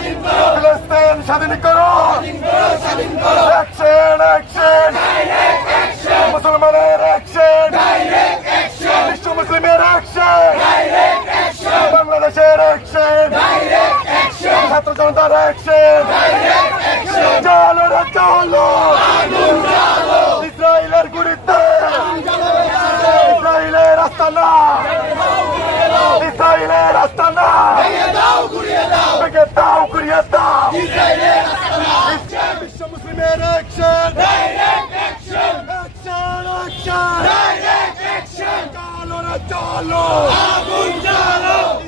ফিলিস্তিন স্বাধীন করো, অ্যাকশন অ্যাকশন, মুসলমানের অ্যাকশন, বিশ্ব মুসলিমের অ্যাকশন, বাংলাদেশের অ্যাকশন, ছাত্র জনতার অ্যাকশন, চলো রে চলো, ইসরায়েলের গুলিতে, ইসরায়েলের আস্তানা, ইসরায়েলের আস্তানা, ভেঙে দাও ঘুরিয়ে দাও, বিশ্ব মুসলিমের অ্যাকশন, অ্যাকশন অ্যাকশন, চলো রে চলো,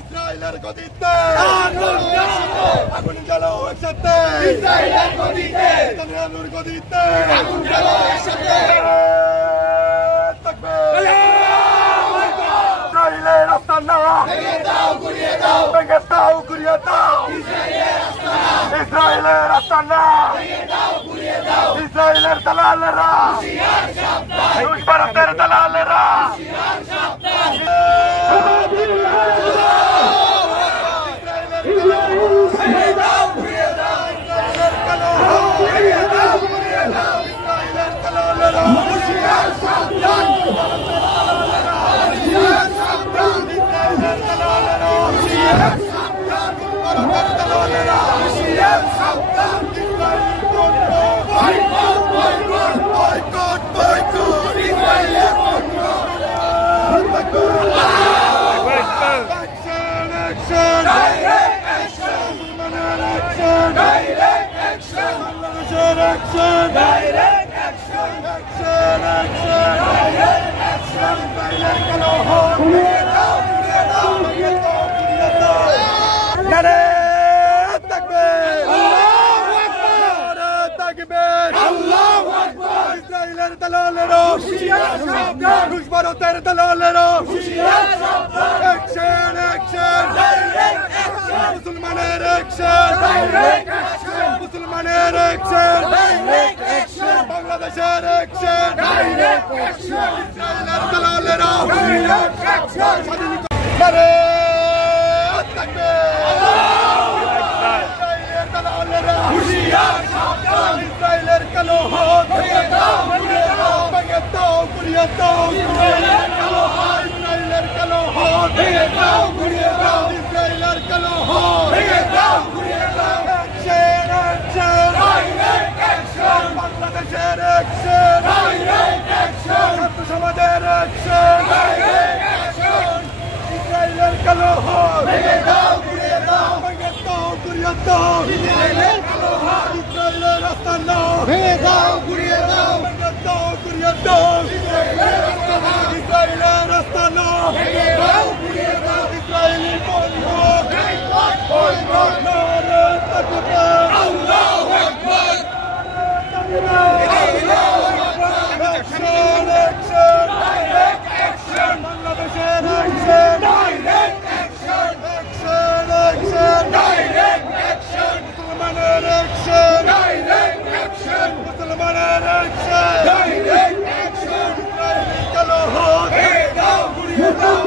ইসরায়েলের গদিতে আগুন জ্বালাও একসাথে, ইসরায়েলের গদিতে আগুন জ্বালাও একসাথে, ইসরায়েলের আস্তানা ভেঙে দাও ঘুরিয়ে দাও, ইসরায়েলের আস্তানা, ইসরায়েলের দালালেরা, রুশ ভারতের দালালেরা, রুশ ভারতের দালালেরা, অ্যাকশন অ্যাকশন, মুসলমানের অ্যাকশন, মুসলমানের অ্যাকশন, বাংলাদেশের অ্যাকশন, ইসরায়েলের দালালেরা, ইসরায়েলের দালালেরা, ইসরায়েলের কালো হাত ভেঙে দাও ঘুরিয়ে দাও, ইসরায়েলের কালো হাত ভেঙে দাও ঘুরিয়ে দাও, ইসরায়েলের কালো হাত ভেঙে দাও ঘুরিয়ে দাও, অ্যাকশন অ্যাকশন, বাংলাদেশের অ্যাকশন, ছাত্র সমাজের অ্যাকশন, ইসরায়েলের কালো হাত ভেঙে দাও ঘুরিয়ে দাও, ইসরায়েলের কালো হাত, ইসরায়েলের আস্তানা ভেঙে দাও ঘুরিয়ে দাও, ইসরায়েলের আস্তানা ভেঙে দাও ঘুরিয়ে দাও, ইসরায়েলি পণ্য নারে তাকবীর, আল্লাহু আকবার, অ্যাকশন অ্যাকশন, বাংলাদেশের অ্যাকশন, মুসলমানের অ্যাকশন, মুসলমানের অ্যাকশন, ইসরায়েলি কালো হাত ভেঙে দাও ঘুরিয়ে দাও,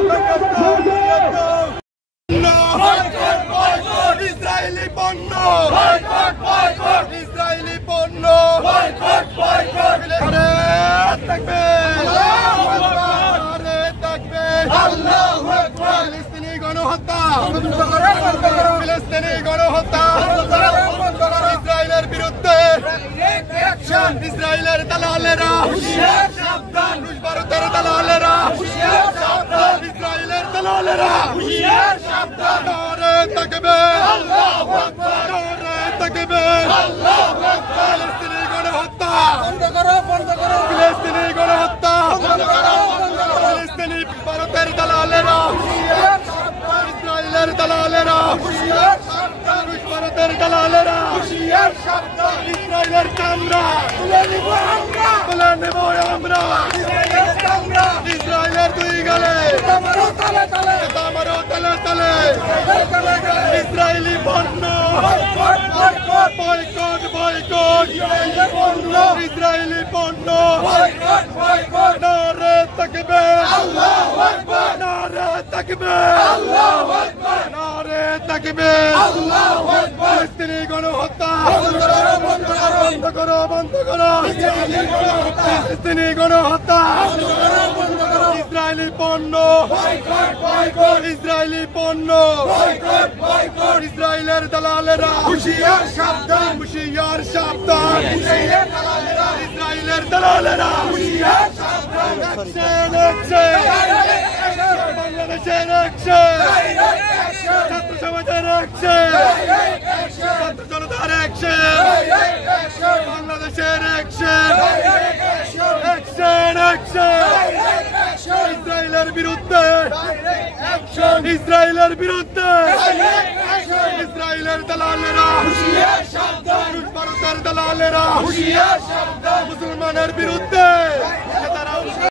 ইসরায়েলি পণ্য, ইসরায়েলি পণ্য, ফিলিস্তিনি গণহত্যা, ফিলিস্তিনি গণহত্যা, ইসরায়েলের বিরুদ্ধে ইসরায়েলের দালালেরা, রুশ ভারতের দালালেরা, ইসরায়েলের দালালেরা, নারে তাকবীর, নারে তাকবীর, ফিলিস্তিনি গণহত্যা বন্ধ করো, ফিলিস্তিনি গণহত্যা বন্ধ করো, ফিলিস্তিনি ভারতের দালালেরা, ইসরায়েলের দালালেরা, রুশ ভারতের দালালেরা, ইসরায়েলের চামড়া তুলে নেব আমরা, ইসরায়েলের দুই গালে তালে তালে, ইসরায়েলি পণ্য বয়কট, ইসরায়েলি পণ্য, নারে তাকবীর, নারে তাকবীর, নারে তাকবীর, গণহত্যা বন্ধ করো বন্ধ করো ফিলিস্তিনি গণহত্যা ইসরায়েলি পণ্য ইসরায়েলি পণ্য ইসরায়েলের দালালেরা হুঁশিয়ার সাবধান হুঁশিয়ার সাবধান ইসরায়েলের দালালেরা হুঁশিয়ার সাবধান বাংলাদেশের ছাত্র সমাজের ছাত্র জনতার বাংলাদেশের ইসরায়েলের বিরুদ্ধে ইসরায়েলের বিরুদ্ধে ইসরায়েলের দালালেরা ভারতের দালালেরা মুসলমানের বিরুদ্ধে